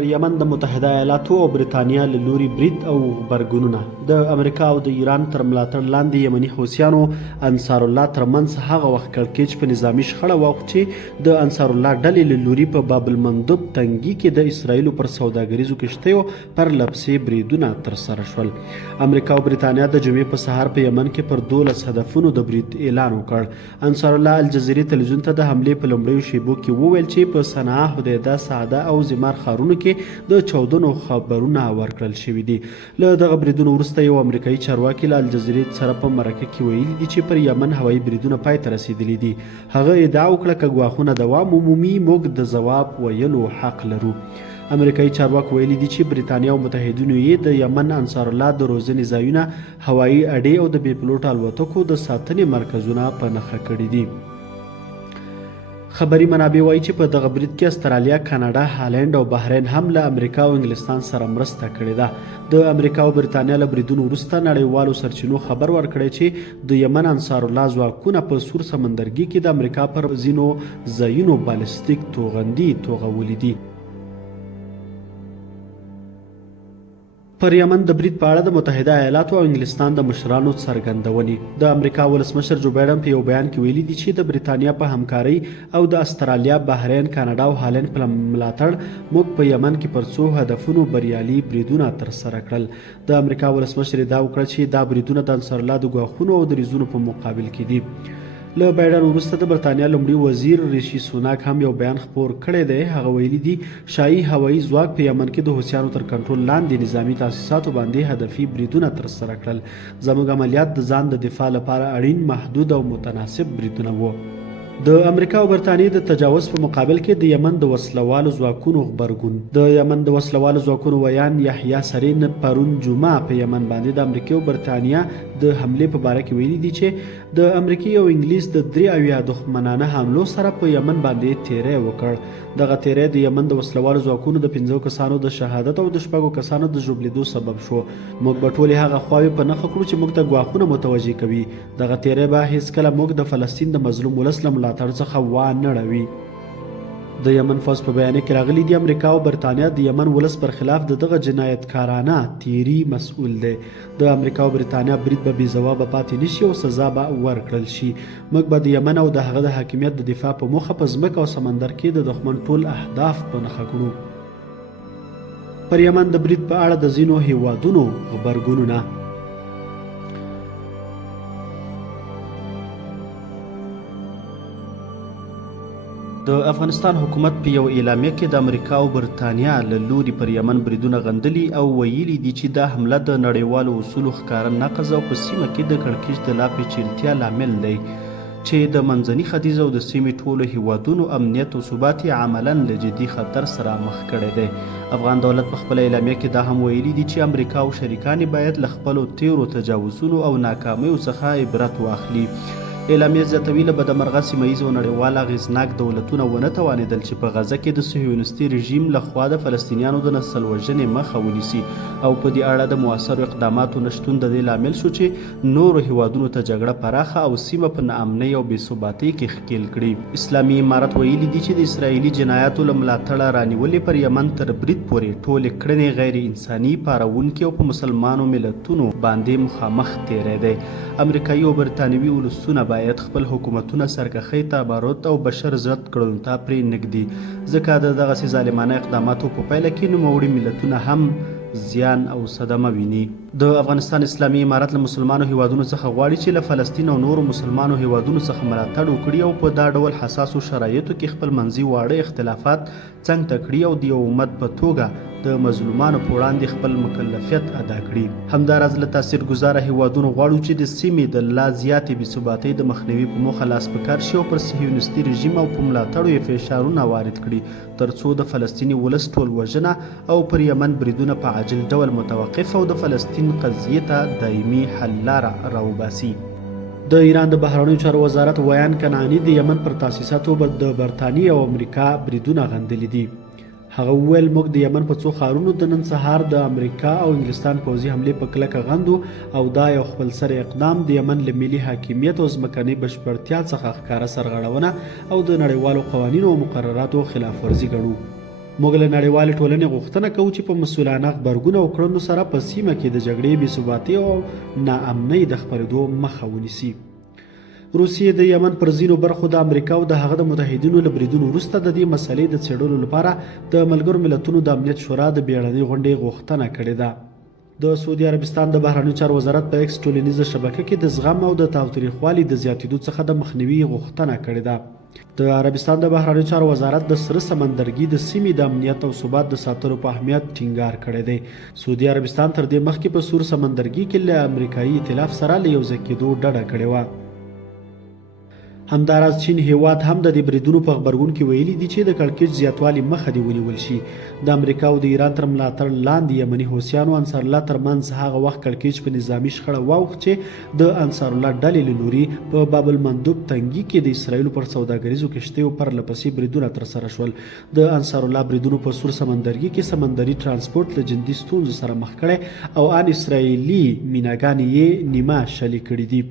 پر یمن د متحده ایالاتو او برېټانیا له لوري برید او غبرګونونه. د امریکا او د ایران تر ملاتړ لاندې یمني حوثیانو انصار الله ترمنځ هغه وخت کړکېچ په نظامي شخړه واوښت چې د انصار الله ډلې له لوري په باب المندب تنګي کې د اسرائیلو پر سوداګریزو کښتیو پر لپسې بریدونه ترسره شول. امریکا او برېټانیا د جمعې په سهار په یمن کې پر 12 هدفونو د برید اعلان وکړ. انصار الله الجزیرې تلویزیون ته د حملې په لومړیو شیبو کې وویل چې په صنعا، حدیده، سعده او زمار ښارونو کې د چاودنو خبرونه ورکړل شوي دي. له دغه بریدونو وروسته یو امریکایي چارواکي له الجزیرې سره په مرکه کې ویلي دي چې پر یمن هوایي بریدونه پای ته رسېدلي دي. هغه ادعا وکړه که ګواښونه دوام ومومي موږ د ځواب ویلو حق لرو. امریکایي چارواکو ویلي دي چې برېټانیا او متحدینو یې د یمن انصار الله د روزنې ځایونه، هوایي اډې او د بې پلوټه الوتکو د ساتنې مرکزونه په نښه کړي دي. خبري منابع وایي چې په دغه برید کې استرالیا، کاناډا، هالند او بحرین هم له امریکا او انګلستان سره مرسته کړې ده. د امریکا او برېټانیا له بریدونو وروسته نړیوالو سرچینو خبر ورکړی چې د یمن انصار الله ځواکونه په سور سمندرګي کې د امریکا پر ځینو ځایونو بالستیک توغندي توغولي دي. پر یمن د برید په اړه د متحده ایالاتو او انګلستان د مشرانو څرګندونې. د امریکا ولسمشر جو بایډن په یو بیان کې ویلي دي چې د برېټانیا په همکارۍ او د استرالیا، بحرین، کاناډا او هالند په ملاتړ موږ په یمن کې پر څو هدفونو بریالي بریدونه ترسره کړل. د امریکا ولسمشر ادعا وکړه چې دا بریدونه د انصار الله د ګواښونو او دریځونو په مقابل کې دي. له بایډن وروسته د برېټانیا لومړي وزیر ریشي سوناک هم یو بیان خپور کړی دی. هغه ویلي دي شاهي هوایي ځواک په یمن کې د حوثیانو تر کنټرول لاندې نظامي تاسیساتو باندې هدفي بریدونه ترسره کړل. زموږ عملیات د ځان د دفاع لپاره اړین، محدود او متناسب بریدونه وو. د امریکا او برېټانیې د تجاوز په مقابل کې د یمن د وسلوالو ځواکونو غبرګون. د یمن د وسلوالو ځواکونو ویان یحیی سرین پرون جمعه په یمن باندې د امریکا او برېټانیا د حملې په باره کې ویلي دي چې د امریکا او انګلیس د 73 دښمنانه حملو سره په یمن باندې تیری وکړ. دغه تیری د یمن د وسلوالو ځواکونو د 5 کسانو د شهادت او د 6 کسانو د ژوبلېدو سبب شو. موږ به ټولې هغه خواوې په نښه کړو چې موږ ته ګواښونه متوجه کوي. دغه تیری به هیڅکله موږ د فلسطین د مظلوم ولس له ملاتړ څخه وانه ړوي. د یمن فوز په بیان کې راغلی دی امریکا او برېټانیا د یمن ولس پر خلاف دغه جنایتکارانه تیری مسؤل دی. د امریکا او برېټانیا برید به بې ځوابه پاتې نشي او سزا به ورکړل شي. موږ به د یمن او د هغه د حاکمیت د دفاع په موخه په ځمکه او سمندر کې د دښمن ټول اهداف په نښه کړو. پر یمن د برید په اړه د ځینو هیوادونو غبرګونونه. د افغانستان حکومت په یو اعلامیه کې د امریکا او برېټانیا له لوري پر یمن بریدونه غندلي او ویلي دي چې دا حمله د نړیوالو اصولو ښکاره نقض او په سیمه کې د کړکېچ د لا پیچلتیا لامل دی چې د منځني ختیځ او د سیمې ټولو هیوادونو امنیت او ثبات یې عملاً له جدي خطر سره مخ کړی دی. افغان دولت په خپله اعلامیه کې دا هم ویلي دي چې امریکا او شریکان باید له خپلو تیرو تجاوزونو او ناکامیو څخه عبرت واخلي. اعلامیه زیاتوي له بدمرغه سیمهییز او نړیوال اغېزناک دولتونه ونه توانېدل چې په غزه کې د صهیونیستي رژیم لخوا د فلسطینیانو د نسل وژنې مخه ونیسي او په دې اړه د مؤثرو اقداماتو نشتون د دې لامل شو چې نورو هیوادونو ته جګړه پراخه او سیمه په ناامنۍ او بې ثباتۍ کې ښکېل کړي. اسلامي امارت ویلي دي چې د اسرائیلي جنایاتو له ملاتړه رانیولې پر یمن تر برید پورې ټولې کړنې غیر انساني، پارونکي او په مسلمانو ملتونو باندې مخامخ تیری دی. امریکایي او برېټانوي ولسونه باید خپل حکومتونه سرکښۍ، تبرد او بشر ضد کړنو ته پرې نږدي، ځکه د دغسې ظالمانه اقداماتو په پایله کې نوموړي ملتونه هم زیان او صدمه ویني. د افغانستان اسلامي امارت له مسلمانو هیوادونو څخه غواړي چې له فلسطین او نورو مسلمانو هیوادونو څخه ملاتړ وکړي او په دا ډول حساسو شرایطو کې خپل منځي واړه اختلافات څنګ ته کړي او د یو امت په توګه د مظلومانو په وړاندې خپل مکلفیت ادا کړي. همداراز له تاثیرګذاره هیوادونو غواړو چې د سیمې د لا زیاتې بېثباتۍ د مخنیوي په موخه لاس په کار شي او پر صهیونیستي رژیم او په ملاتړو یې فشارونه وارد کړي تر څو د فلسطیني ولس ټول وژنه او پر یمن بریدونه په عاجل ډول متوقف او د فلسطین قضیې ته دایمي حل لاره راوباسي. د ایران د بهرنیو چارو وزارت ویان کنعاني د یمن پر تاسیساتو د برټانیې او امریکا بریدونه غندلي دي. هغه وویل موږ د یمن په څو ښارونو د نن سهار د امریکا او انګلستان پوځي حملې په کلکه غندو او دا یو خپلسر اقدام د یمن له ملي حاکمیت او ځمکنۍ بشپړتیا څخه ښکاره سرغړونه او د نړیوالو قوانینو او مقرراتو خلاف ورزي ګڼو. موږ له نړیوالې ټولنې غوښتنه کوو چې په مسؤلانه غبرګون او کړنو سره په سیمه کې د جګړې بېثباتۍ او ناامنۍ د خپرېدو مخه ونیسي. روسیې د یمن پر ځینو برخو د امریکا او د هغه د متحدینو له بریدونو وروسته د دې مسلې د څېړلو لپاره د ملګرو ملتونو د امنیت شورا د بیړنۍ غونډې غوښتنه کړې ده. د سعودي عربستان د بهرنیو چارو وزارت په ایکس ټولنیزه شبکه کې د زغم او د تاوتریخوالي د زیاتېدو څخه د مخنیوي غوښتنه کړې ده. د عربستان د بهرنیو چارو وزارت د سره سمندرګي د سیمې د امنیت او ثبات د ساتلو په اهمیت ټینګار کړی دی. سعودي عربستان تر دې مخکې په سور سمندرګي کې له امریکایي ائتلاف سره له یوځای کېدو ډډه کړې وه. همداراز چین هیواد هم د دې بریدونو په غبرګون کې ویلي دي چې د کړکېچ زیاتوالي مخه دې ونیول شي. د امریکا او د ایران تر ملاتړ لاندې یمني حوثیانو انصار الله ترمنځ هغه وخت کړکېچ په نظامي شخړه واوښت چې د انصار الله ډلې له لوري په باب المندب تنګي کې د اسرائیلو پر سوداګریزو کښتیو پرله پسې بریدونه ترسره شول. د انصار الله بریدونو په سور سمندرګي کې سمندري ترانسپورت له جدي ستونزو سره مخ کړی او ان اسرائیلي میناګانې یې نیمه شلې کړي دي.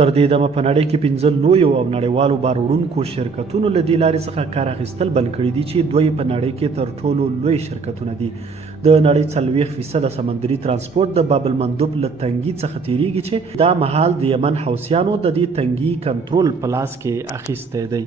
تر دې دمه په نړۍ کې 15 لویو او نړیوالو بار وړونکو شرکتونو له دې لارې څخه کار اخیستل بند کړي دي چې دوی په نړۍ کې تر ټولو لوی شرکتونه دي. د نړۍ 40% سمندري ترانسپورت د باب المندب له تنګي څخه تیریږي چې دا مهال د یمن حوثیانو د دې تنګي کنټرول په لاس کې اخیستی دی.